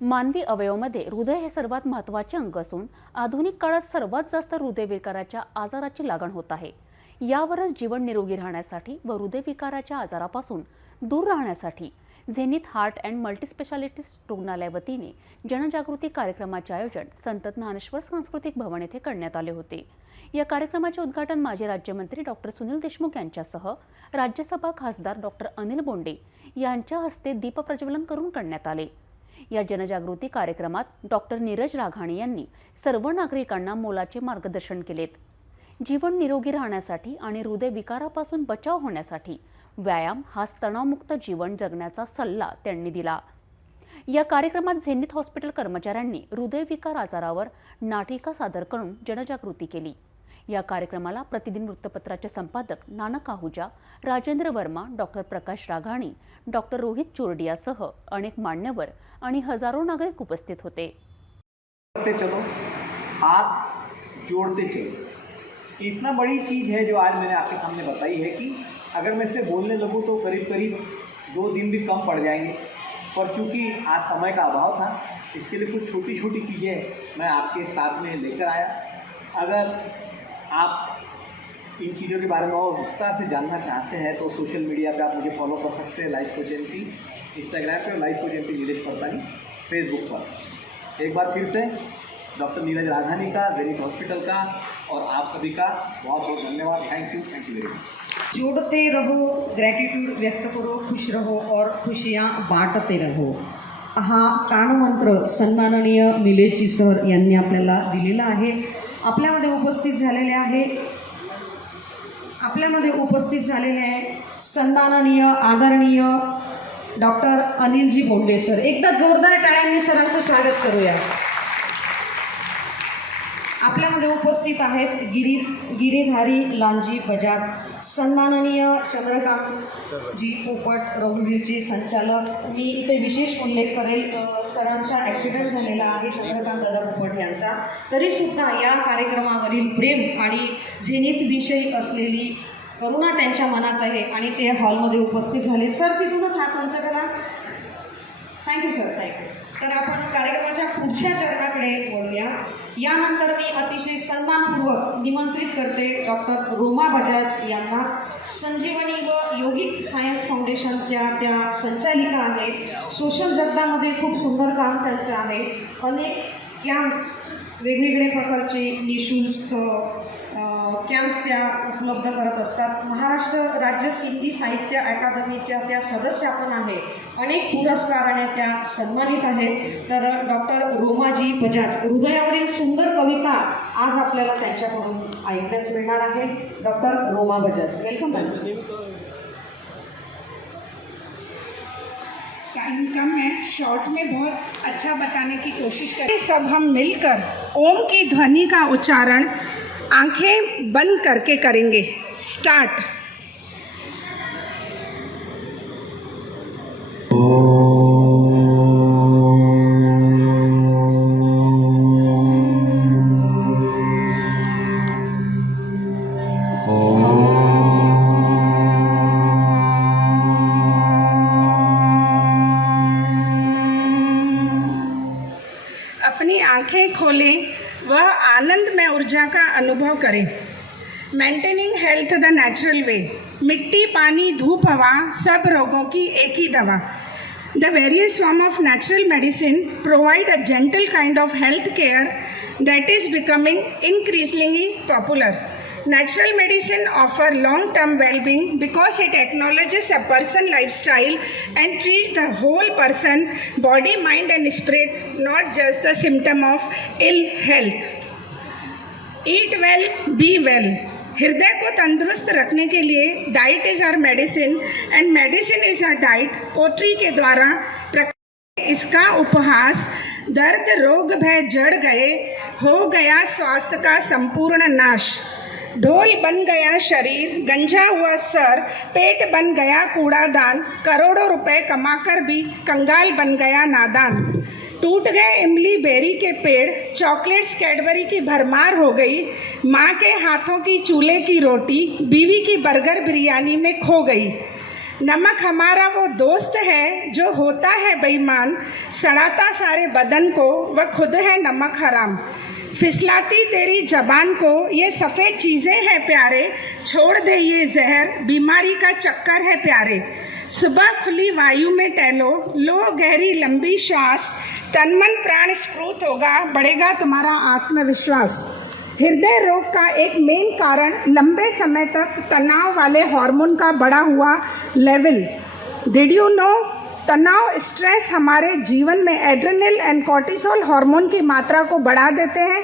मानवी अवयवामध्ये हृदय हे सर्वात महत्त्वाचे अंग असून आधुनिक काळात सर्वात जास्त हृदयविकाराच्या आजाराची लागण होत आहे। यावरच जीवन निरोगी राहण्यासाठी व हृदयविकाराच्या आजारापासून दूर राहण्यासाठी झेनिथ हार्ट अँड मल्टीस्पेशालिस्ट रुग्णालय वतीने जनजागृती कार्यक्रमाचे आयोजन संत ज्ञानेश्वर सांस्कृतिक भवन येथे करण्यात आले होते। या कार्यक्रमाचे उद्घाटन माजी राज्यमंत्री डॉक्टर सुनील देशमुख यांच्यासह राज्यसभा खासदार डॉक्टर अनिल बोंडे यांच्या हस्ते दीपप्रज्वलन करून करण्यात आले। या जनजागृती कार्यक्रमात डॉक्टर नीरज राघाणी यांनी सर्व नागरिकांना मोलाचे मार्गदर्शन केलेत। जीवन निरोगी राहण्यासाठी आणि हृदय विकारापासून बचाव होण्यासाठी व्यायाम हा तणावमुक्त जीवन जगण्याचा सल्ला त्यांनी दिला। या कार्यक्रमात झेनिथ हॉस्पिटल कर्मचाऱ्यांनी हृदयविकार आजारावर नाटिका सादर करून जनजागृती केली। या कार्यक्रमाला प्रतिदिन वृत्तपत्राचे संपादक नानक आहुजा, राजेंद्र वर्मा, डॉक्टर प्रकाश राघाणी, डॉक्टर रोहित चोरडियासह अनेक मान्यवर आणि हजारों नागरिक उपस्थित होते। चलो हाथ जोड़ते चलो, इतना बड़ी चीज़ है जो आज मैंने आपके सामने बताई है कि अगर मैं इसे बोलने लगूँ तो करीब करीब 2 दिन भी कम पड़ जाएंगे। पर चूँकि आज समय का अभाव था, इसके लिए कुछ छोटी छोटी चीज़ें मैं आपके साथ में लेकर आया। अगर आप इन चीज़ों के बारे में और विस्तार से जानना चाहते हैं तो सोशल मीडिया पे आप मुझे फॉलो कर सकते हैं। लाइफ कोच एमपी इंस्टाग्राम पे, life coach MP Neeraj Partani Facebook पर। एक बार फिर से डॉक्टर नीरज राघानी का, झेनिथ हॉस्पिटल का और आप सभी का बहुत बहुत धन्यवाद। Thank you very much. जोड़ते रहो, ग्रॅटिट्यूड व्यक्त करो, खुश रहो और खुशियाँ बांटते रहो, हा कानमंत्र सन्माननीय निलेशजी सर यांनी आपल्याला दिलेला आहे। आपल्यामध्ये उपस्थित झालेले आहे सन्माननीय आदरणीय डॉक्टर अनिलजी बोंडे सर। एकदा जोरदार टाळ्यांनी सरांचं स्वागत करूया। आपल्यामध्ये उपस्थित आहेत गिरीधारी लालजी बजाज, सन्माननीय चंद्रकांत जी पोपट, रघुवीरजी संचालक। मी इथे विशेष उल्लेख करेल, सरांचा ॲक्सिडेंट झालेला आहे चंद्रकांत दादा पोपट यांचा, तरीसुद्धा या कार्यक्रमावरील प्रेम आणि झेनिथ विषयी असलेली करुणा त्यांच्या मनात आहे आणि ते हॉलमध्ये उपस्थित झाले। सर तिथूनच हात उंच करा। Thank you sir, thank you. तर आपण कार्यक्रमाच्या पुढच्या चरणाकडे वळूया। यानंतर मी अतिशय सन्मानपूर्वक निमंत्रित करते डॉक्टर रोमा बजाज यांना। संजीवनी व योगिक सायन्स फाउंडेशनच्या त्या संचालिका आहेत। सोशल जगतामध्ये खूप सुंदर काम त्यांचं आहे। अनेक कॅम्प्स, वेगवेगळे प्रकारचे निःशुल्क कॅम्प्स त्या उपलब्ध करत असतात। महाराष्ट्र राज्य सिंधी साहित्य अकादमीच्या त्या सदस्या पण आहेत। अनेक पुरस्काराने त्या सन्मानित आहेत। तर डॉक्टर रोमाजी बजाज, हृदयावरील सुंदर कविता आज आपल्याला त्यांच्याकडून ऐकण्यास मिळणार आहे। Doctor Roma Bajaj, welcome ma'am. Time कम है, शॉर्ट में बहुत अच्छा बताने की कोशिश करें। सब हम मिलकर ओम की ध्वनि का उच्चारण आंखें बंद करके करेंगे। स्टार्ट। अपनी आंखें खोलें, वह आनंद में ऊर्जा का अनुभव करें। Maintaining health the natural way, मिट्टी, पानी, धूप, हवा, सब रोगों की एक ही दवा। The various form of natural medicine provide a gentle kind of health care that is becoming increasingly popular. Natural medicine offer long-term well-being because it acknowledges a person lifestyle and treats the whole person, body, mind and spirit, not just the symptom of ill health. Eat well, be well. हृदय को तंदुरुस्त रखने के लिए diet is our medicine and medicine is our diet. Poetry के द्वारा इसका उपहास, दर्द रोग भय जड़ गए, हो गया स्वास्थ्य का संपूर्ण नाश। ढोल बन गया शरीर, गंजा हुआ सर, पेट बन गया कूड़ादान, करोड़ों रुपए कमाकर भी कंगाल बन गया नादान। टूट गए इमली बेरी के पेड़, चॉकलेट्स कैडबरी की भरमार हो गई। माँ के हाथों की चूल्हे की रोटी, बीवी की बर्गर बिरयानी में खो गई। नमक हमारा वो दोस्त है जो होता है बेईमान, सड़ाता सारे बदन को, वह खुद है नमक हराम। फिसलाती तेरी जबान को ये सफ़ेद चीज़ें हैं प्यारे, छोड़ दे ये जहर, बीमारी का चक्कर है प्यारे। सुबह खुली वायु में टहलो, लो गहरी लंबी श्वास, तन मन प्राण स्फूर्त होगा, बढ़ेगा तुम्हारा आत्मविश्वास। हृदय रोग का एक मेन कारण लंबे समय तक तनाव वाले हार्मोन का बढ़ा हुआ लेवल। Did you know? तनाव, स्ट्रेस हमारे जीवन में एड्रेनल एंड कॉर्टिसोल हार्मोन की मात्रा को बढ़ा देते हैं।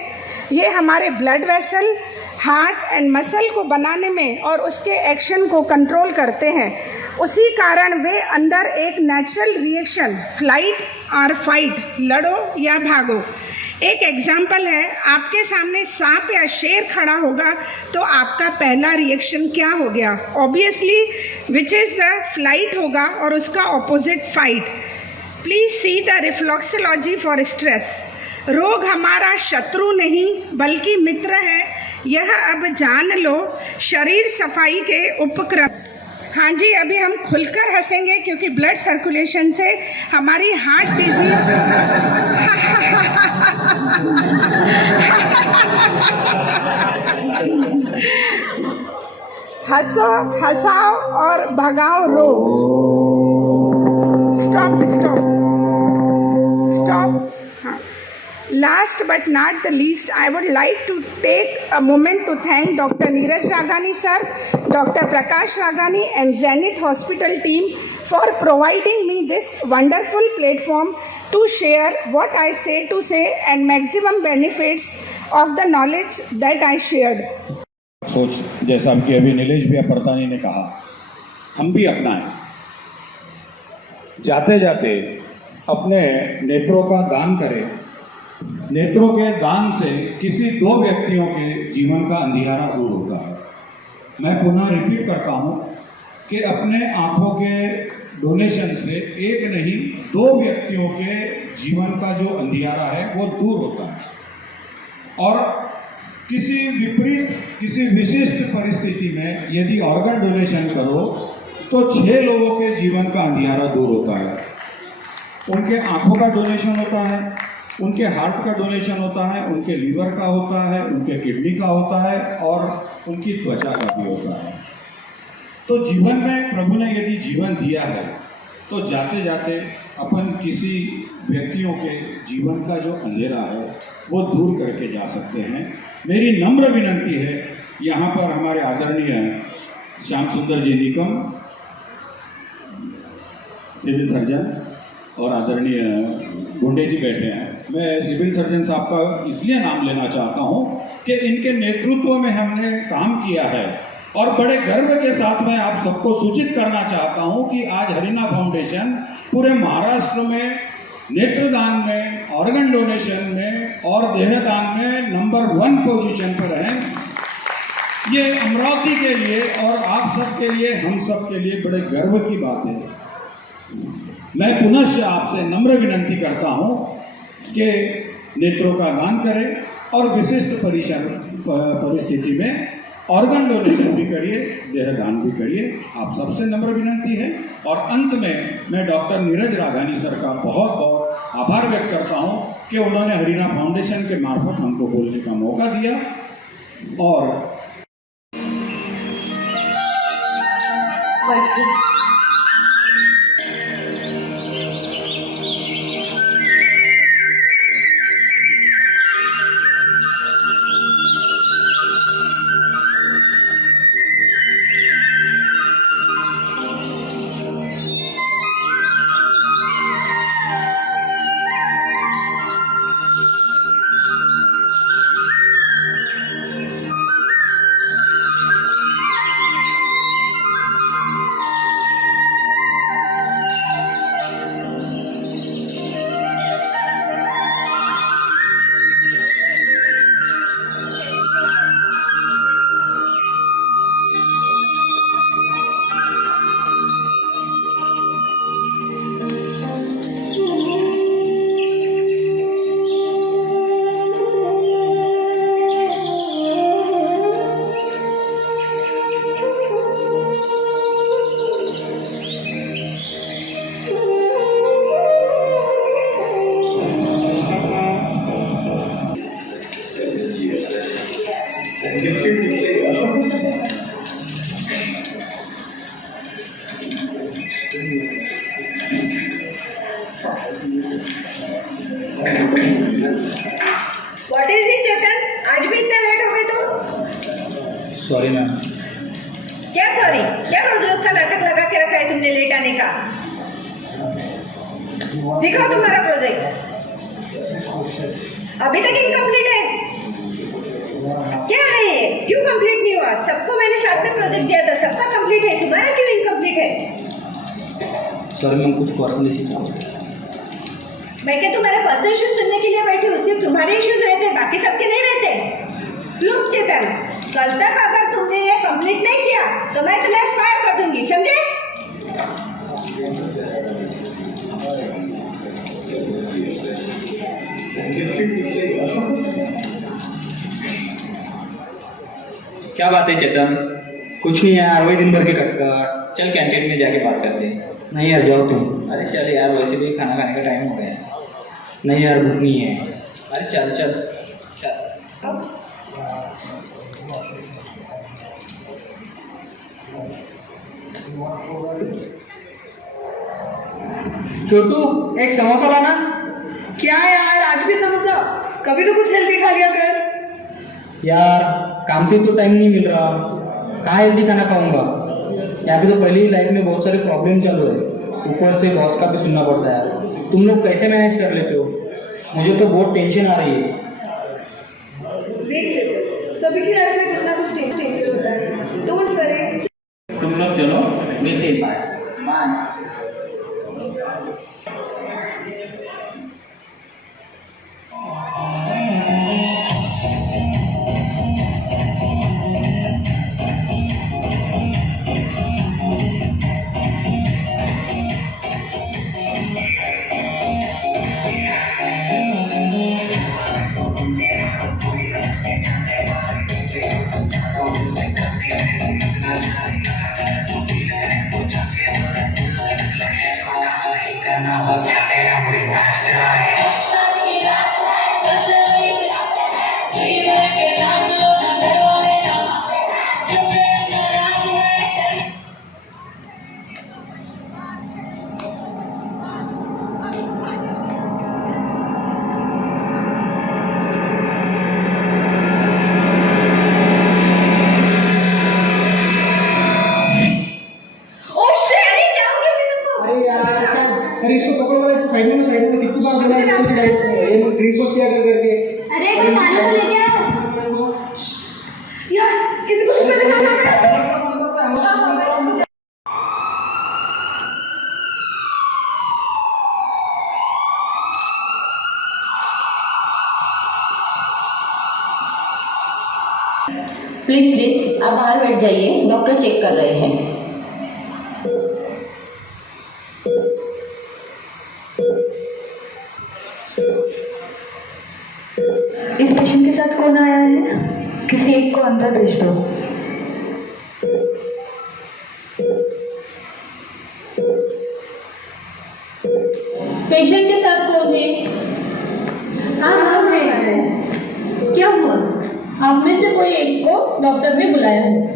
ये हमारे blood vessel, heart and muscle को बनाने में और उसके एक्शन को कंट्रोल करते हैं। उसी कारण वे अंदर एक नेचुरल रिएक्शन, फ्लाइट और फाइट, लड़ो या भागो। एक एग्जाम्पल है, आपके सामने सांप या शेर खड़ा होगा तो आपका पहला रिएक्शन क्या हो गया? Obviously which is the flight होगा और उसका opposite fight. Please see the reflexology for stress. रोग हमारा शत्रु नहीं बल्कि मित्र है, यह अब जान लो, शरीर सफाई के उपक्रम। हाँ जी, अभी हम खुलकर हंसेंगे क्योंकि ब्लड सर्कुलेशन से हमारी हार्ट डिजीज हंसो, हंसाओ और भगाओ रोग। Stop stop stop. हाँ, Last but not the least, I would like to take a moment to thank Dr. Neeraj Raghani sir, Dr. Prakash Raghani and Zenith Hospital team for providing me this wonderful platform to share what I say to say and maximum benefits of the knowledge that I shared. सोच जैसा कि अभी नीलेश भैया परतानी ने कहा, हम भी अपनाएं। जाते जाते अपने नेत्रों का दान करें। नेत्रों के दान से किसी दो व्यक्तियों के जीवन का अंधियारा दूर होता है। मैं पुनः रिपीट करता हूँ कि अपने आँखों के डोनेशन से एक नहीं, दो व्यक्तियों के जीवन का जो अंधियारा है वो दूर होता है। और किसी विपरीत, किसी विशिष्ट परिस्थिति में यदि ऑर्गन डोनेशन करो तो 6 लोगों के जीवन का अंधियारा दूर होता है। उनके आँखों का डोनेशन होता है, उनके हार्ट का डोनेशन होता है, उनके लीवर का होता है, उनके किडनी का होता है और उनकी त्वचा का भी होता है। तो जीवन में प्रभु ने यदि जीवन दिया है तो जाते जाते अपन किसी व्यक्तियों के जीवन का जो अंधेरा है वो दूर करके जा सकते हैं। मेरी नम्र विनंती है, यहाँ पर हमारे आदरणीय श्याम सुंदर जी निकम, सिविल सर्जन, और आदरणीय गुंडे जी बैठे हैं। मैं सिविल सर्जन साहब का इसलिए नाम लेना चाहता हूं कि इनके नेतृत्व में हमने काम किया है और बड़े गर्व के साथ मैं आप सबको सूचित करना चाहता हूं कि आज हरिना फाउंडेशन पूरे महाराष्ट्र में नेत्रदान में, ऑर्गन डोनेशन में और देहदान में नंबर 1 पोजीशन पर है। ये अमरावती के लिए और आप सब के लिए, हम सब के लिए बड़े गर्व की बात है। मैं पुनः आपसे नम्र विनंती करता हूं कि नेत्रों का दान करें और विशिष्ट परिस्थिति में ऑर्गन डोनेशन भी करिए, देहदान भी करिए। आप सबसे नम्र विनंती है। और अंत में मैं डॉक्टर नीरज राघानी सर का बहुत बहुत आभार व्यक्त करता हूं कि उन्होंने हरिना फाउंडेशन के मार्फत हमको बोलने का मौका दिया। और व्हाट इज दिस चेतन, आज भी इतना लेट हो गए तुम? Sorry ma'am. क्या सॉरी? क्या रोज रोज का नाटक लगा के रखा है तुमने लेट आने का? दिखाओ तुम्हारा प्रोजेक्ट, अभी तक इनकम्प्लीट है। क्या है ये? क्यों कंप्लीट नहीं हुआ? सबको मैंने साथ में प्रोजेक्ट दिया था, सबका कंप्लीट है, तुम्हारा क्यों इनकम्प्लीट है? सॉरी मैम, कुछ पर्सनल इशू। मैं क्या तुम्हारे पर्सनल इश्यूज सुनने के लिए बैठी हूँ? सिर्फ तुम्हारे इश्यूज रहते हैं, बाकी सबके नहीं रहते। लुक चेतन, कल तक अगर तुमने ये कंप्लीट नहीं किया तो मैं तुम्हें फायर कर दूंगी, समझे? क्या बात है चेतन? कुछ नहीं यार, वही दिन भर के टक्कर। चल कैंटीन में जाके बात करते हैं। नहीं यार, जाओ तुम। अरे चल यार, वैसे भी खाना खाने का टाइम हो गया। नहीं यार, भूख नहीं है। अरे चल चल चल। छोटू, एक समोसा लाना। क्या यार, आज भी समोसा? कभी तो कुछ हेल्दी खा लिया कर। यार काम से तो टाइम नहीं मिल रहा, कहाँ हेल्दी खाना खाऊंगा? यहाँ पे तो पहले ही लाइफ में बहुत सारे प्रॉब्लम चालू है, ऊपर से बॉस का भी सुनना पड़ता है यार। तुम लोग कैसे मैनेज कर लेते हो? मुझे तो बहुत टेंशन आ रही है। देख चेतन, सभी की लाइफ में कुछ ना कुछ टेंशन होता है, डोंट वरी। तुम लोग चलो, मिलते हैं। Bye bye. अरे इसको पकड़ो, साइड में टिक्कू बांध देना है, ये ड्रिंक को किया करके। अरे कोई पानी तो लेके आओ यार, किसी को कुछ पता नहीं है। प्लीज आप बाहर बैठ जाइए, डॉक्टर चेक कर रहे हैं। इस पेशेंट के साथ कौन आया है? किसी एक को अंदर भेज दो। पेशेंट के साथ कौन है? हाँ, क्या हुआ? आप में से कोई एक को डॉक्टर ने बुलाया है।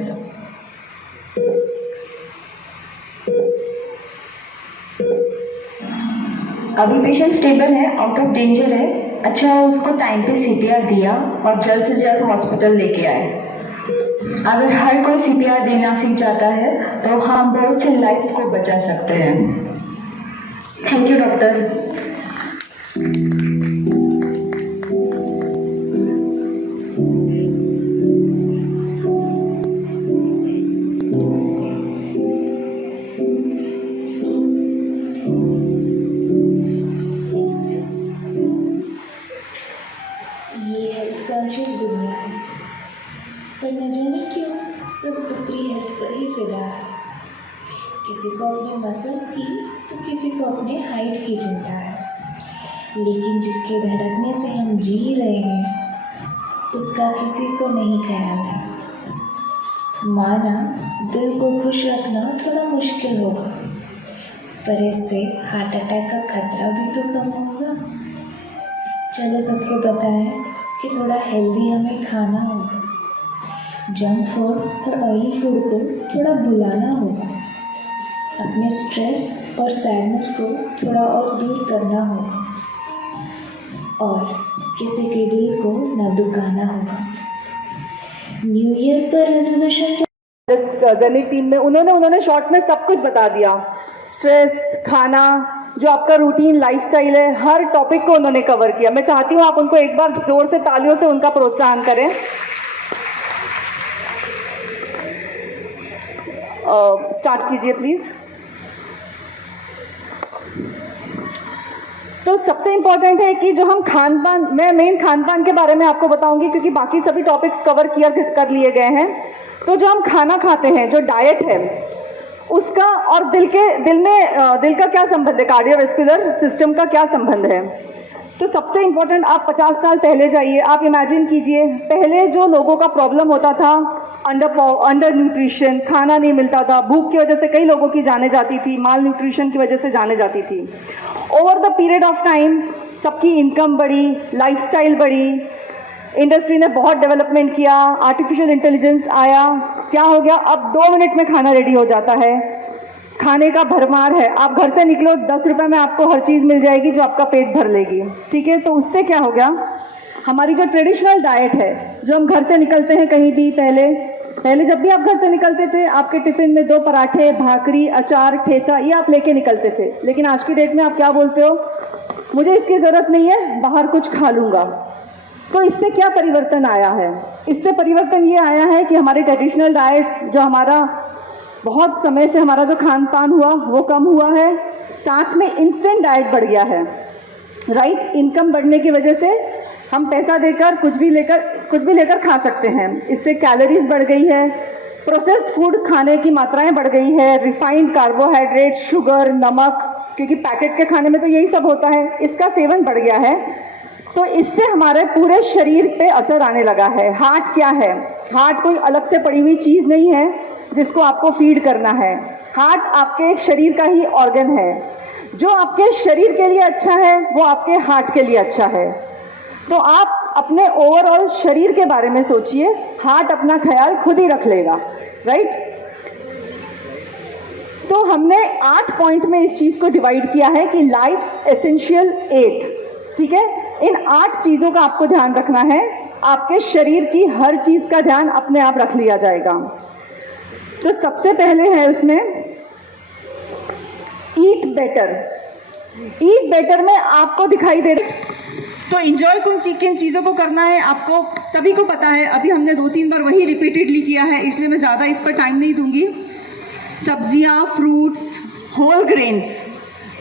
अभी पेशेंट स्टेबल है, आउट ऑफ डेंजर है। अच्छा, उसको टाइम पे सीपीआर दिया और जल्द से जल्द हॉस्पिटल लेके आए। अगर हर कोई सीपीआर देना सीख जाता है तो हम बहुत से लाइफ को बचा सकते हैं। Thank you doctor. कॉन्शियस दुनिया है, पर न जाने क्यों सब पुत्री हेल्थ पर ही फिदा है। किसी को अपने मसल्स की तो किसी को अपने हाइट की चिंता है, लेकिन जिसके धड़कने से हम जी रहे हैं उसका किसी को नहीं ख्याल है। माना दिल को खुश रखना थोड़ा मुश्किल होगा, पर इससे हार्ट अटैक का खतरा भी तो कम होगा। चलो सबको बताएं कि थोड़ा हेल्दी हमें खाना होगा, जंक फूड और ऑयली फूड को थोड़ा भुलाना होगा, अपने स्ट्रेस और सैडनेस को थोड़ा और दूर करना होगा और किसी के दिल को ना दुखाना होगा। न्यू ईयर पर रेजोल्यूशन दैनिक टीम में उन्होंने शॉर्ट में सब कुछ बता दिया। स्ट्रेस, खाना, जो आपका रूटीन लाइफस्टाइल है, हर टॉपिक को उन्होंने कवर किया। मैं चाहती हूँ आप उनको एक बार जोर से तालियों से उनका प्रोत्साहन करें। स्टार्ट कीजिए प्लीज। तो सबसे इम्पोर्टेंट है कि जो हम खान पान, मैं मेन खान पान के बारे में आपको बताऊंगी क्योंकि बाकी सभी टॉपिक्स कवर कर लिए गए हैं। तो जो हम खाना खाते हैं, जो डाइट है, उसका और दिल का क्या संबंध है, कार्डियोवैस्कुलर सिस्टम का क्या संबंध है। तो सबसे इम्पोर्टेंट, आप 50 साल पहले जाइए, आप इमेजिन कीजिए पहले जो लोगों का प्रॉब्लम होता था, अंडर न्यूट्रिशन, खाना नहीं मिलता था, भूख की वजह से कई लोगों की जाने जाती थी, माल न्यूट्रिशन की वजह से जाने जाती थी। Over the period of time सबकी इनकम बढ़ी, लाइफस्टाइल बढ़ी, इंडस्ट्री ने बहुत डेवलपमेंट किया, आर्टिफिशियल इंटेलिजेंस आया, क्या हो गया, अब 2 मिनट में खाना रेडी हो जाता है, खाने का भरमार है। आप घर से निकलो 10 रुपये में आपको हर चीज़ मिल जाएगी जो आपका पेट भर लेगी, ठीक है। तो उससे क्या हो गया, हमारी जो ट्रेडिशनल डाइट है, जो हम घर से निकलते हैं कहीं भी, पहले जब भी आप घर से निकलते थे आपके टिफिन में 2 पराठे, भाकरी, अचार, ठेचा, ये आप लेके निकलते थे। लेकिन आज की डेट में आप क्या बोलते हो, मुझे इसकी ज़रूरत नहीं है, बाहर कुछ खा लूँगा। तो इससे क्या परिवर्तन आया है, इससे परिवर्तन ये आया है कि हमारी ट्रेडिशनल डाइट, जो हमारा बहुत समय से हमारा जो खान पान हुआ वो कम हुआ है, साथ में इंस्टेंट डाइट बढ़ गया है, राइट। इनकम बढ़ने की वजह से हम पैसा देकर कुछ भी लेकर खा सकते हैं। इससे कैलोरीज बढ़ गई है, प्रोसेस्ड फूड खाने की मात्राएं बढ़ गई है, रिफाइंड कार्बोहाइड्रेट, शुगर, नमक, क्योंकि पैकेट के खाने में तो यही सब होता है, इसका सेवन बढ़ गया है। तो इससे हमारे पूरे शरीर पे असर आने लगा है। हार्ट क्या है, हार्ट कोई अलग से पड़ी हुई चीज़ नहीं है जिसको आपको फीड करना है। हार्ट आपके एक शरीर का ही ऑर्गन है, जो आपके शरीर के लिए अच्छा है वो आपके हार्ट के लिए अच्छा है। तो आप अपने ओवरऑल शरीर के बारे में सोचिए, हार्ट अपना ख्याल खुद ही रख लेगा, राइट। तो हमने 8 पॉइंट में इस चीज़ को डिवाइड किया है कि लाइफ एसेंशियल 8, ठीक है। इन 8 चीज़ों का आपको ध्यान रखना है, आपके शरीर की हर चीज़ का ध्यान अपने आप रख लिया जाएगा। तो सबसे पहले है उसमें ईट बेटर। ईट बेटर में आपको दिखाई दे रहा, तो इंजॉय किन चीज़ों को करना है आपको सभी को पता है। अभी हमने 2-3 बार वही रिपीटेडली किया है, इसलिए मैं ज़्यादा इस पर टाइम नहीं दूंगी। सब्जियां, फ्रूट्स, होल ग्रेन्स।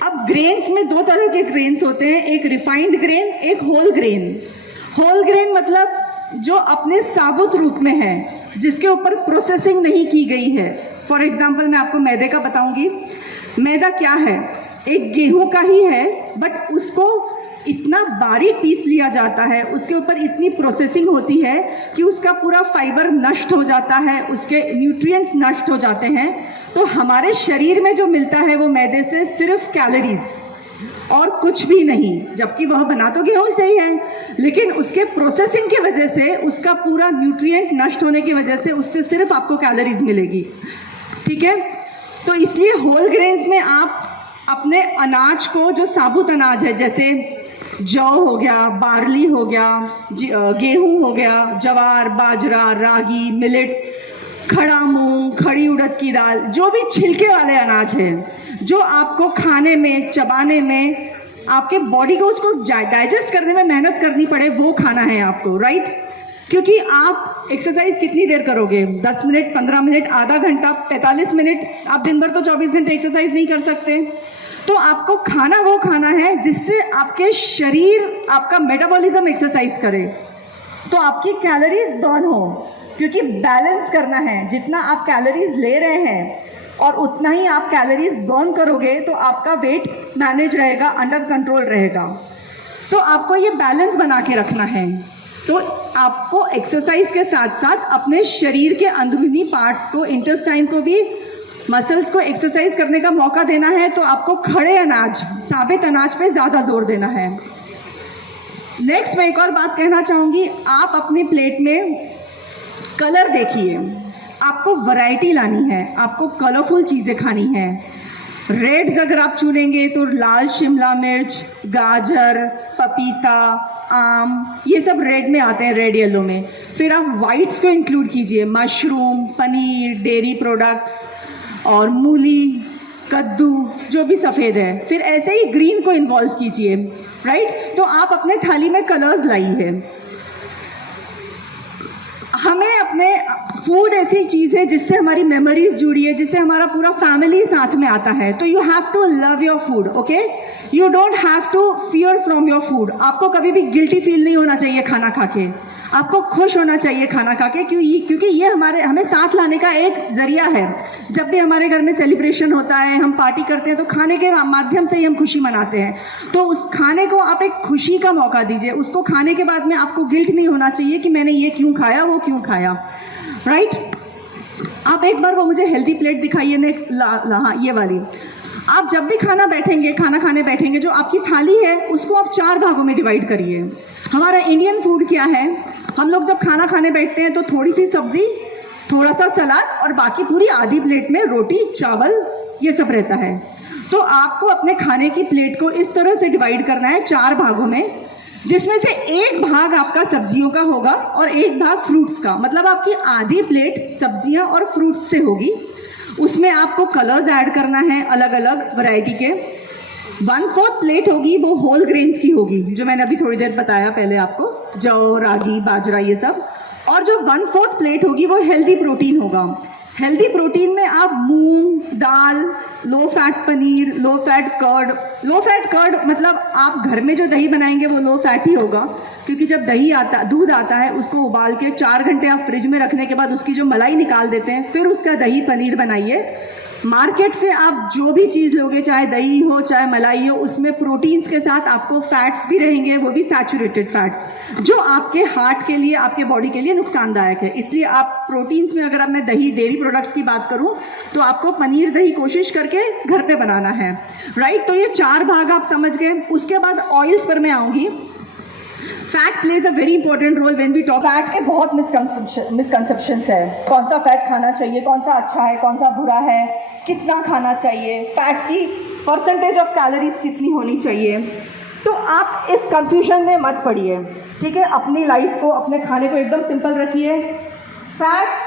अब ग्रेन्स में 2 तरह के ग्रेन्स होते हैं, एक रिफाइंड ग्रेन, एक होल ग्रेन। होल ग्रेन मतलब जो अपने साबुत रूप में है, जिसके ऊपर प्रोसेसिंग नहीं की गई है। फॉर एग्जाम्पल मैं आपको मैदे का बताऊंगी। मैदा क्या है, एक गेहूं का ही है, बट उसको इतना बारीक पीस लिया जाता है, उसके ऊपर इतनी प्रोसेसिंग होती है कि उसका पूरा फाइबर नष्ट हो जाता है, उसके न्यूट्रिएंट्स नष्ट हो जाते हैं। तो हमारे शरीर में जो मिलता है वो मैदे से सिर्फ कैलोरीज और कुछ भी नहीं, जबकि वह बना तो गेहूं से ही है, लेकिन उसके प्रोसेसिंग की वजह से, उसका पूरा न्यूट्रिएंट नष्ट होने की वजह से उससे सिर्फ आपको कैलोरीज मिलेगी, ठीक है। तो इसलिए होल ग्रेन्स में आप अपने अनाज को, जो साबुत अनाज है, जैसे जौ हो गया, बार्ली हो गया, गेहूं हो गया, जवार, बाजरा, रागी, मिलेट्स, खड़ा मूंग, खड़ी उड़द की दाल, जो भी छिलके वाले अनाज हैं, जो आपको खाने में, चबाने में, आपके बॉडी को उसको डाइजेस्ट करने में मेहनत करनी पड़े, वो खाना है आपको, राइट। क्योंकि आप एक्सरसाइज कितनी देर करोगे, 10 मिनट, 15 मिनट, आधा घंटा, 45 मिनट, आप दिन भर तो 24 घंटे एक्सरसाइज नहीं कर सकते। तो आपको खाना वो खाना है जिससे आपके शरीर, आपका मेटाबॉलिज्म एक्सरसाइज करे, तो आपकी कैलोरीज बर्न हो, क्योंकि बैलेंस करना है। जितना आप कैलोरीज ले रहे हैं और उतना ही आप कैलोरीज बर्न करोगे, तो आपका वेट मैनेज रहेगा, अंडर कंट्रोल रहेगा। तो आपको ये बैलेंस बना के रखना है। तो आपको एक्सरसाइज के साथ साथ अपने शरीर के अंदरूनी पार्ट्स को, इंटेस्टाइन को भी, मसल्स को एक्सरसाइज करने का मौका देना है। तो आपको खड़े अनाज, साबित अनाज पे ज़्यादा जोर देना है। नेक्स्ट मैं एक और बात कहना चाहूँगी, आप अपनी प्लेट में कलर देखिए, आपको वैरायटी लानी है, आपको कलरफुल चीज़ें खानी है। रेड्स अगर आप चुनेंगे तो लाल शिमला मिर्च, गाजर, पपीता, आम, ये सब रेड में आते हैं, रेड येलो में। फिर आप वाइट्स को इंक्लूड कीजिए, मशरूम, पनीर, डेयरी प्रोडक्ट्स और मूली, कद्दू, जो भी सफ़ेद है। फिर ऐसे ही ग्रीन को इन्वॉल्व कीजिए, राइट। तो आप अपने थाली में कलर्स लाइए। हमें अपने फूड ऐसी चीज़ है जिससे हमारी मेमोरीज जुड़ी है, जिससे हमारा पूरा फैमिली साथ में आता है। तो you have to love your food, okay. You don't have to fear from your food. आपको कभी भी गिल्टी फील नहीं होना चाहिए खाना खा के, आपको खुश होना चाहिए खाना खा के, क्योंकि ये हमें साथ लाने का एक जरिया है। जब भी हमारे घर में सेलिब्रेशन होता है, हम पार्टी करते हैं, तो खाने के माध्यम से ही हम खुशी मनाते हैं। तो उस खाने को आप एक खुशी का मौका दीजिए। उसको खाने के बाद में आपको गिल्ट नहीं होना चाहिए कि मैंने ये क्यों खाया, वो क्यों खाया, राइट। आप एक बार वो मुझे हेल्दी प्लेट दिखाइए, नेक्स्ट हाँ ये वाली। आप जब भी खाना खाने बैठेंगे, जो आपकी थाली है उसको आप 4 भागों में डिवाइड करिए। हमारा इंडियन फूड क्या है, हम लोग जब खाना खाने बैठते हैं तो थोड़ी सी सब्जी, थोड़ा सा सलाद और बाकी पूरी आधी प्लेट में रोटी, चावल, ये सब रहता है। तो आपको अपने खाने की प्लेट को इस तरह से डिवाइड करना है 4 भागों में, जिसमें से एक भाग आपका सब्जियों का होगा और एक भाग फ्रूट्स का। मतलब आपकी आधी प्लेट सब्जियां और फ्रूट्स से होगी। उसमें आपको कलर्स ऐड करना है अलग अलग वैरायटी के। 1/4 प्लेट होगी वो होल ग्रेन्स की होगी, जो मैंने अभी थोड़ी देर बताया पहले आपको, जौ, रागी, बाजरा, ये सब। और जो 1/4 प्लेट होगी वो हेल्दी प्रोटीन होगा। हेल्दी प्रोटीन में आप मूंग दाल, low fat paneer, low fat curd मतलब आप घर में जो दही बनाएंगे वो लो फैट ही होगा, क्योंकि जब दूध आता है उसको उबाल के 4 घंटे आप फ्रिज में रखने के बाद उसकी जो मलाई निकाल देते हैं, फिर उसका दही पनीर बनाइए। मार्केट से आप जो भी चीज़ लोगे, चाहे दही हो चाहे मलाई हो, उसमें प्रोटीन्स के साथ आपको फैट्स भी रहेंगे, वो भी सैचुरेटेड फैट्स, जो आपके हार्ट के लिए, आपके बॉडी के लिए नुकसानदायक है। इसलिए आप प्रोटीन्स में, अगर मैं दही, डेयरी प्रोडक्ट्स की बात करूं, तो आपको पनीर दही कोशिश करके घर पे बनाना है, राइट। तो ये 4 भाग आप समझ गए। उसके बाद ऑयल्स पर मैं आऊँगी। Fat plays a very important role when we talk. Fat के बहुत मिसकंसेप्शंस है। कौन सा फैट खाना चाहिए, कौन सा अच्छा है, कौन सा बुरा है, कितना खाना चाहिए, फैट की परसेंटेज ऑफ कैलोरीज कितनी होनी चाहिए। तो आप इस कंफ्यूजन में मत पड़िए, ठीक है। अपनी लाइफ को, अपने खाने को एकदम सिंपल रखिए। फैट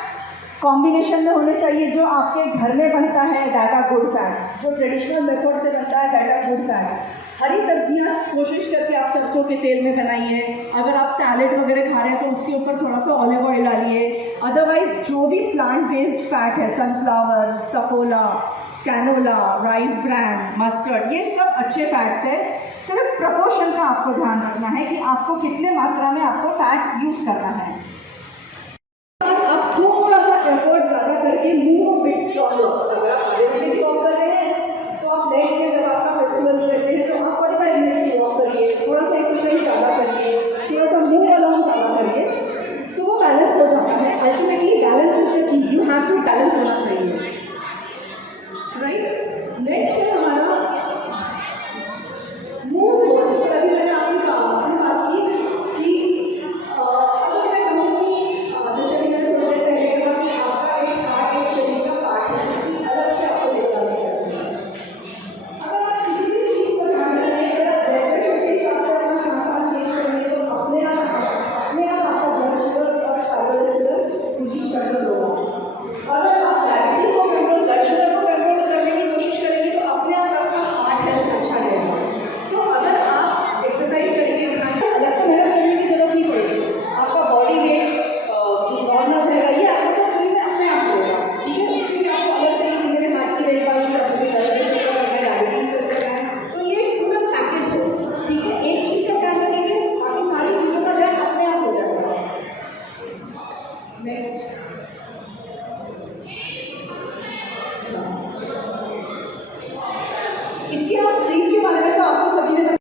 कॉम्बिनेशन में होने चाहिए। जो आपके घर में बनता है दैट आर गुड फैट, जो ट्रेडिशनल मेथड से बनता है दैट आर गुड फैट। हरी सब्जियां कोशिश करके आप सरसों के तेल में बनाइए। अगर आप सैलेड वगैरह खा रहे हैं तो उसके ऊपर थोड़ा सा ऑलिव ऑयल डालिए। अदरवाइज जो भी प्लांट बेस्ड फैट है, sunflower, Saffola, canola, rice bran, mustard, ये सब अच्छे फैट्स है। सिर्फ प्रपोर्शन का आपको ध्यान रखना है कि आपको कितने मात्रा में आपको फैट यूज करना है। अब थोड़ा सा एफर्ट ज़्यादा करके मुंह को फिट ड्रॉ, अगर आप आधे घंटे की वॉक कर रहे हैं तो आप नेक्स्ट डे जब आपका फेस्टिवल रहते हैं तो आप 45 मिनट की वॉक करिए। थोड़ा सा एक्सरसाइज ज़्यादा करिए, थोड़ा सा मुंह अलाउंस ज़्यादा करिए, तो वो बैलेंस हो जाता है। Ultimately balance is the key. You have to balance होना चाहिए, राइट। नेक्स्ट है हमारा मूव बोर्ड। अभी मैंने आपकी बात की कि अगर मैं कहूँ कि जैसे कि मैंने थोड़ी देर पहले कहा कि आपका एक पार्ट, एक शरीर का पार्ट है, कि अलग से आपको देखना है। अगर आप किसी भी चीज़ को ध्यान रखेंगे, अगर आप ब्लड प्रेशर के हिसाब से अपना खाना चेंज करेंगे तो अपने आप आपका ब्लड शुगर और कार्बोहाइड्रेट डिजीज कंट्रोल होगा। अगर आप डायबिटीज को कंट्रोल, ब्लड शुगर को कंट्रोल करने की कोशिश करेंगे तो अपने आप आपका हार्ट हेल्थ अच्छा रहेगा। तो अगर आप एक्सरसाइज करेंगे, अलग से मेहनत करने की जरूरत नहीं पड़ेगी, आपका बॉडी वेट नॉर्मल रहेगा, ये आपको सब फ्री में अपने आप होगा, ठीक है। इसके लिए आपको अलग से नहीं मेरे हाथ की देखभाल की, आपको डायबिटीज करना है, तो ये पूरा पैकेज है, ठीक है। एक चीज़ का ध्यान रखेंगे, बाकी सारी चीज़ों का ध्यान अपने आप हो जाएगा। नेक्स्ट इसके आप स्लीप के बारे में तो आपको सभी ने